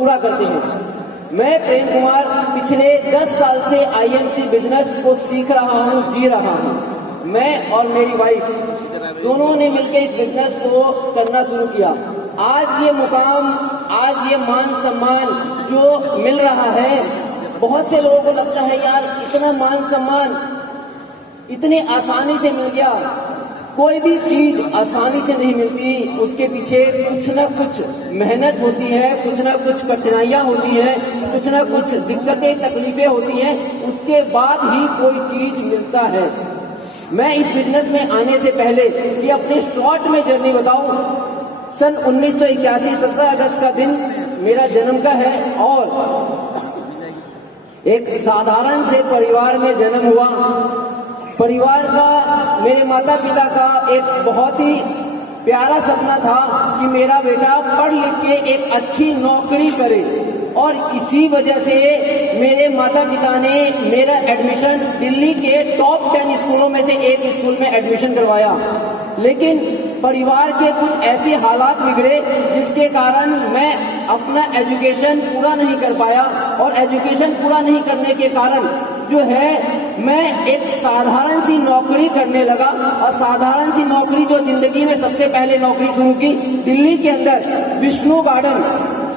पूरा करते हैं। मैं प्रेम कुमार पिछले 10 साल से आईएमसी बिजनेस को सीख रहा हूँ, जी रहा हूँ। मैं और मेरी वाइफ दोनों ने मिलकर इस बिजनेस को करना शुरू किया। आज ये मुकाम, आज ये मान सम्मान जो मिल रहा है, बहुत से लोगों को लगता है यार इतना मान सम्मान इतनी आसानी से मिल गया। कोई भी चीज आसानी से नहीं मिलती, उसके पीछे कुछ ना कुछ मेहनत होती है, कुछ ना कुछ कठिनाइयां होती हैं, कुछ ना कुछ दिक्कतें तकलीफें होती हैं, उसके बाद ही कोई चीज मिलता है। मैं इस बिजनेस में आने से पहले कि अपने शॉर्ट में जर्नी बताऊं, सन 1981 17 अगस्त का दिन मेरा जन्म का है और एक साधारण से परिवार में जन्म हुआ। परिवार का, मेरे माता पिता का एक बहुत ही प्यारा सपना था कि मेरा बेटा पढ़ लिख के एक अच्छी नौकरी करे और इसी वजह से मेरे माता पिता ने मेरा एडमिशन दिल्ली के टॉप 10 स्कूलों में से एक स्कूल में एडमिशन करवाया। लेकिन परिवार के कुछ ऐसे हालात बिगड़े जिसके कारण मैं अपना एजुकेशन पूरा नहीं कर पाया और एजुकेशन पूरा नहीं करने के कारण जो है मैं एक साधारण सी नौकरी करने लगा। और साधारण सी नौकरी जो जिंदगी में सबसे पहले नौकरी शुरू की, दिल्ली के अंदर विष्णु गार्डन,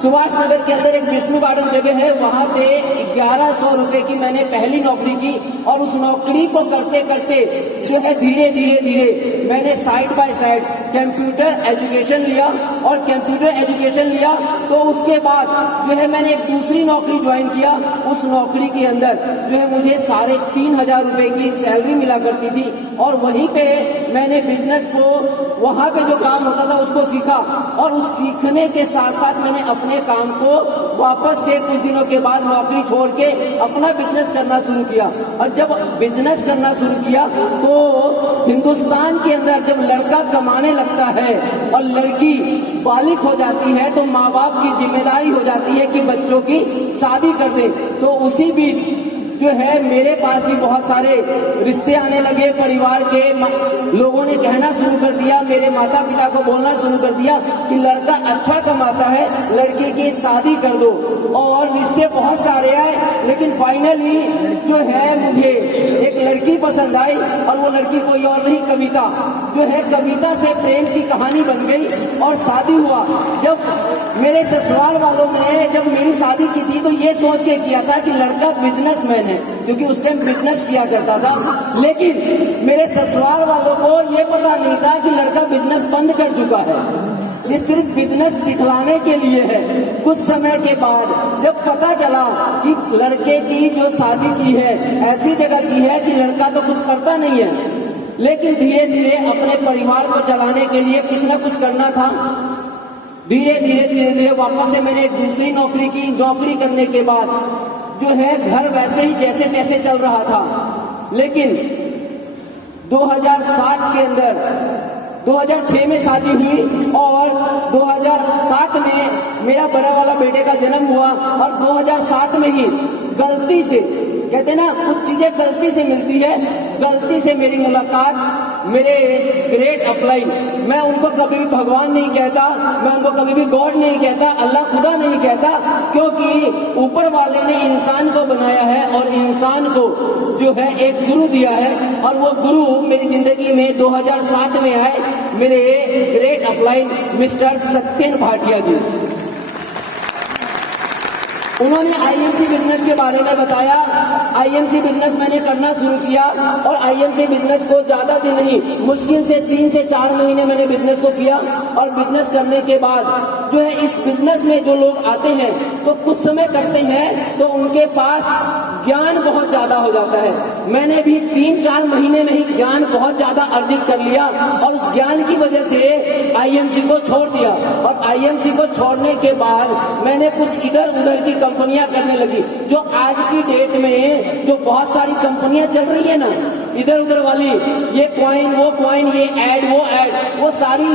सुभाष नगर के अंदर एक विष्णु गार्डन जगह है, वहां पे 1100 रुपए की मैंने पहली नौकरी की। और उस नौकरी को करते करते जो है धीरे धीरे मैंने side by side computer education लिया और कंप्यूटर एजुकेशन लिया तो उसके बाद जो है मैंने एक दूसरी नौकरी ज्वाइन किया। उस नौकरी के अंदर जो है मुझे 3,500 रुपए की सैलरी मिला करती थी और वहीं पे मैंने बिजनेस को, वहां पे जो काम होता था उसको सीखा और उस सीखने के साथ साथ मैंने अपने काम को वापस से कुछ दिनों के बाद नौकरी छोड़ के अपना बिजनेस करना शुरू किया। और जब बिजनेस करना शुरू किया तो हिंदुस्तान के अंदर जब लड़का कमाने लगता है और लड़की बालिग हो जाती है तो माँ बाप की जिम्मेदारी हो जाती है कि बच्चों की शादी कर दे। तो उसी बीच जो है मेरे पास भी बहुत सारे रिश्ते आने लगे। परिवार के लोगों ने कहना शुरू कर दिया, मेरे माता पिता को बोलना शुरू कर दिया कि लड़का अच्छा कमाता है, लड़के की शादी कर दो। और रिश्ते बहुत सारे आए लेकिन फाइनली जो है मुझे एक लड़की पसंद आई और वो लड़की कोई और नहीं, कविता जो है, कविता से प्रेम की कहानी बन गई और शादी हुआ। जब मेरे ससुराल वालों ने जब मेरी शादी की थी तो ये सोच के किया था कि लड़का बिजनेसमैन है, क्योंकि उस टाइम बिजनेस किया करता था। लेकिन मेरे ससुराल वालों को ये पता नहीं था कि लड़का बिजनेस बंद कर चुका है, ये सिर्फ बिजनेस दिखलाने के लिए है। कुछ समय के बाद जब पता चला कि लड़के की जो शादी की है ऐसी जगह की है कि लड़का तो कुछ करता नहीं है, लेकिन धीरे धीरे अपने परिवार को चलाने के लिए कुछ ना कुछ करना था। धीरे धीरे वापस से मैंने एक दूसरी नौकरी की। नौकरी करने के बाद जो है घर वैसे ही जैसे तैसे चल रहा था। लेकिन 2007 के अंदर 2006 में शादी हुई और 2007 में मेरा बड़ा वाला बेटे का जन्म हुआ और 2007 में ही गलती से, कहते ना कुछ चीजें गलती से मिलती है, गलती से मेरी मुलाकात मेरे ग्रेट अपलाइन, मैं उनको कभी भी भगवान नहीं कहता, मैं उनको कभी भी गॉड नहीं कहता, अल्लाह खुदा नहीं कहता, क्योंकि ऊपर वाले ने इंसान को बनाया है और इंसान को जो है एक गुरु दिया है। और वो गुरु मेरी जिंदगी में 2007 में आए, मेरे ग्रेट अपलाइन मिस्टर सत्येन भाटिया जी। उन्होंने आईएमसी बिजनेस के बारे में बताया। आईएमसी बिजनेस मैंने करना शुरू किया और आईएमसी बिजनेस को ज्यादा दिन नहीं, मुश्किल से 3 से 4 महीने मैंने बिजनेस को किया। और बिजनेस करने के बाद जो है इस बिजनेस में जो लोग आते हैं तो कुछ समय करते हैं तो उनके पास ज्ञान बहुत ज्यादा हो जाता है। मैंने भी 3-4 महीने में ही ज्ञान बहुत ज्यादा अर्जित कर लिया और उस ज्ञान की वजह से आईएमसी को छोड़ दिया। और आईएमसी को छोड़ने के बाद मैंने कुछ इधर उधर की कंपनियां करने लगी। जो आज की डेट में जो बहुत सारी कंपनियां चल रही है ना, इधर उधर वाली, ये कॉइन वो कॉइन, ये ऐड वो ऐड, वो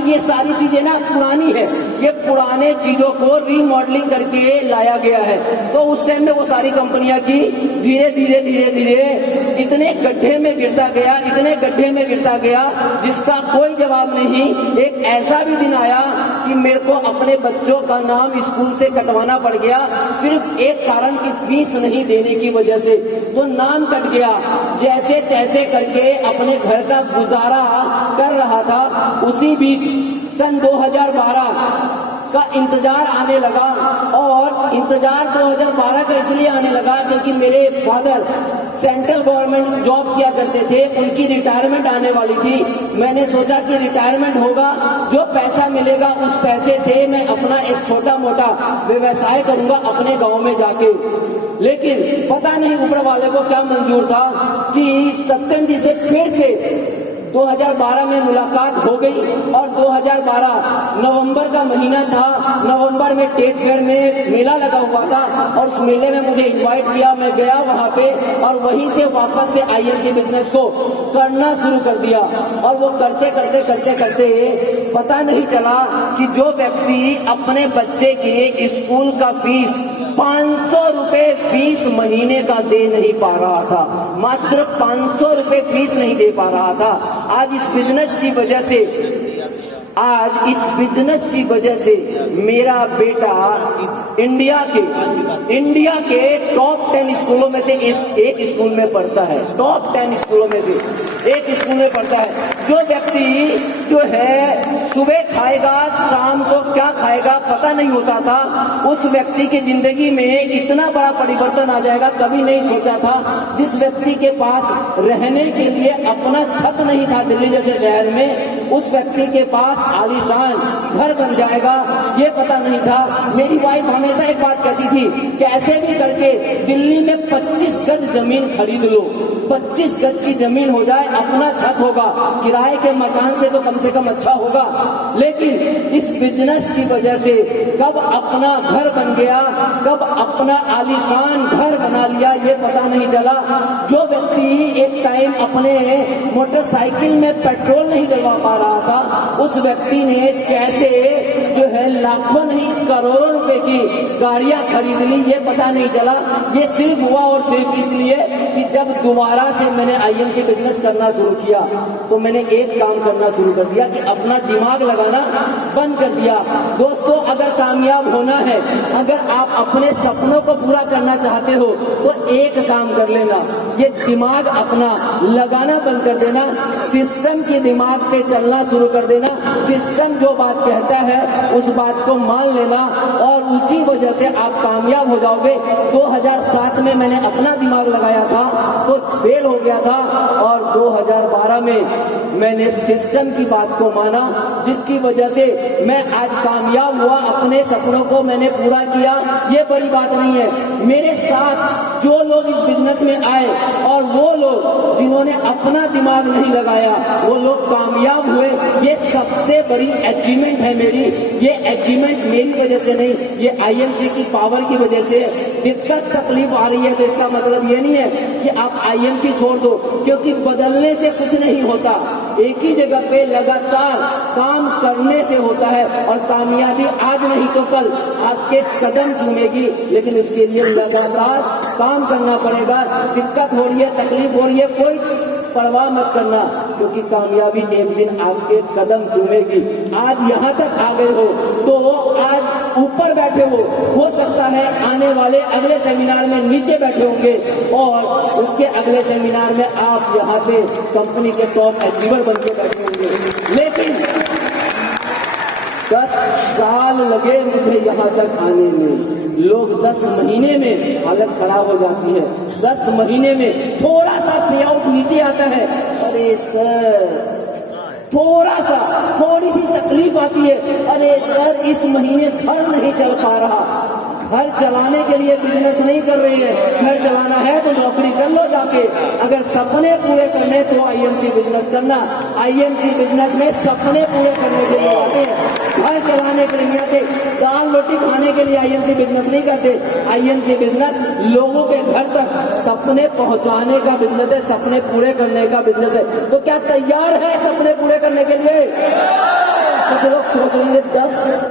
ये सारी चीजें ना पुरानी है। ये पुराने चीजों को रीमॉडलिंग करके लाया गया है। तो उस टाइम में वो सारी कंपनियां की धीरे धीरे इतने गड्ढे में गिरता गया, इतने गड्ढे में गिरता गया जिसका कोई जवाब नहीं। एक ऐसा भी दिन आया कि मेरे को अपने बच्चों का नाम स्कूल से कटवाना पड़ गया, सिर्फ एक कारण की फीस नहीं देने की वजह से। तो नाम कट गया। जैसे तैसे करके अपने घर का गुजारा कर रहा था। उसी बीच सन 2012 का इंतजार आने लगा, और इंतजार 2012 का इसलिए आने लगा क्योंकि मेरे फादर सेंट्रल गवर्नमेंट जॉब किया करते थे, उनकी रिटायरमेंट आने वाली थी। मैंने सोचा कि रिटायरमेंट होगा, जो पैसा मिलेगा उस पैसे से मैं अपना एक छोटा मोटा व्यवसाय करूंगा अपने गांव में जाके। लेकिन पता नहीं ऊपर वाले को क्या मंजूर था कि सत्यन जी से फिर से 2012 में मुलाकात हो गई, और 2012 नवंबर का महीना था। नवंबर में टेट फेयर में मेला लगा हुआ था, और उस मेले में मुझे इनवाइट किया। मैं गया वहां पे, और वहीं से वापस से आईएमसी बिजनेस को करना शुरू कर दिया। और वो करते करते करते करते पता नहीं चला कि जो व्यक्ति अपने बच्चे के स्कूल का फीस 500 रुपए फीस महीने का दे नहीं पा रहा था, मात्र 500 रुपए फीस नहीं दे पा रहा था, आज इस बिजनेस की वजह से मेरा बेटा इंडिया के टॉप 10 स्कूलों में से एक स्कूल में पढ़ता है। टॉप 10 स्कूलों में से एक स्कूल में पढ़ता है। जो व्यक्ति जो है सुबह खाएगा शाम को क्या खाएगा पता नहीं होता था, उस व्यक्ति की जिंदगी में इतना बड़ा परिवर्तन आ जाएगा कभी नहीं सोचा था। जिस व्यक्ति के पास रहने के लिए अपना छत नहीं था दिल्ली जैसे शहर में, उस व्यक्ति के पास आलीशान घर बन जाएगा ये पता नहीं था। मेरी वाइफ हमेशा एक बात कहती थी, कैसे भी करके दिल्ली में 25 गज जमीन खरीद लो, 25 गज की जमीन हो जाए, अपना छत होगा, किराए के मकान से तो कम से कम अच्छा होगा। लेकिन इस बिजनेस की वजह से कब अपना घर बन गया, कब अपना आलीशान घर बना लिया ये पता नहीं चला। जो व्यक्ति एक टाइम अपने मोटरसाइकिल में पेट्रोल नहीं डलवा पा रहा था, उस व्यक्ति ने कैसे जो है लाखों नहीं करोड़ों रुपए की गाड़ियां खरीद ली ये पता नहीं चला। ये सिर्फ हुआ और सिर्फ इसलिए कि जब दोबारा से मैंने आईएमसी बिजनेस करना शुरू किया तो मैंने एक काम करना शुरू कर दिया कि अपना दिमाग लगाना बंद कर दिया। दोस्तों, अगर कामयाब होना है, अगर आप अपने सपनों को पूरा करना चाहते हो तो एक काम कर लेना, ये दिमाग अपना लगाना बंद कर देना, सिस्टम के दिमाग से चलना शुरू कर देना। सिस्टम जो बात कहता है उस बात को मान लेना, और उसी वजह से आप कामयाब हो जाओगे। 2007 में मैंने अपना दिमाग लगाया था तो फेल हो गया था, और 2012 में मैंने सिस्टम की बात को माना, जिसकी वजह से मैं आज कामयाब हुआ, अपने सपनों को मैंने पूरा किया। ये बड़ी बात नहीं है। मेरे साथ जो लोग इस बिजनेस में आए और वो लोग जिन्होंने अपना दिमाग नहीं लगाया वो लोग कामयाब हुए, ये सबसे बड़ी अचीवमेंट है मेरी। ये अचीवमेंट मेरी वजह से नहीं, ये आईएमसी की पावर की वजह से। दिक्कत तकलीफ आ रही है तो इसका मतलब ये नहीं है कि आप आईएमसी छोड़ दो, क्योंकि बदलने से कुछ नहीं होता, एक ही जगह पे लगातार काम करने से होता है। और कामयाबी आज नहीं तो कल आपके कदम चूमेगी, लेकिन उसके लिए लगातार काम करना पड़ेगा। दिक्कत हो रही है, तकलीफ हो रही है, कोई परवाह मत करना, क्योंकि कामयाबी एक दिन आपके कदम चूमेगी। आज यहाँ तक आ गए हो तो आज ऊपर बैठे हो सकता है आने वाले अगले सेमिनार में नीचे बैठे होंगे, और उसके अगले सेमिनार में आप यहाँ पे कंपनी के टॉप अचीवर बन के बैठे होंगे। लेकिन 10 साल लगे मुझे यहाँ तक आने में। लोग 10 महीने में हालत खराब हो जाती है, 10 महीने में थोड़ा सा पे आउट नीचे आता है, अरे सर थोड़ी सी तकलीफ आती है, अरे सर इस महीने घर नहीं चल पा रहा। घर चलाने के लिए बिजनेस नहीं कर रही है, घर चलाना है तो नौकरी कर लो जाके। अगर सपने पूरे करने तो आईएमसी बिजनेस करना। आईएमसी बिजनेस में सपने पूरे करने के लिए आते हैं, घर चलाने के लिए नहीं आते। दाल रोटी खाने के लिए आईएमसी बिजनेस नहीं करते। आईएमसी बिजनेस लोगों के घर तक सपने पहुंचाने का बिजनेस है, सपने पूरे करने का बिजनेस है। तो क्या तैयार है सपने पूरे करने के लिए? कुछ लोग सोच लेंगे 10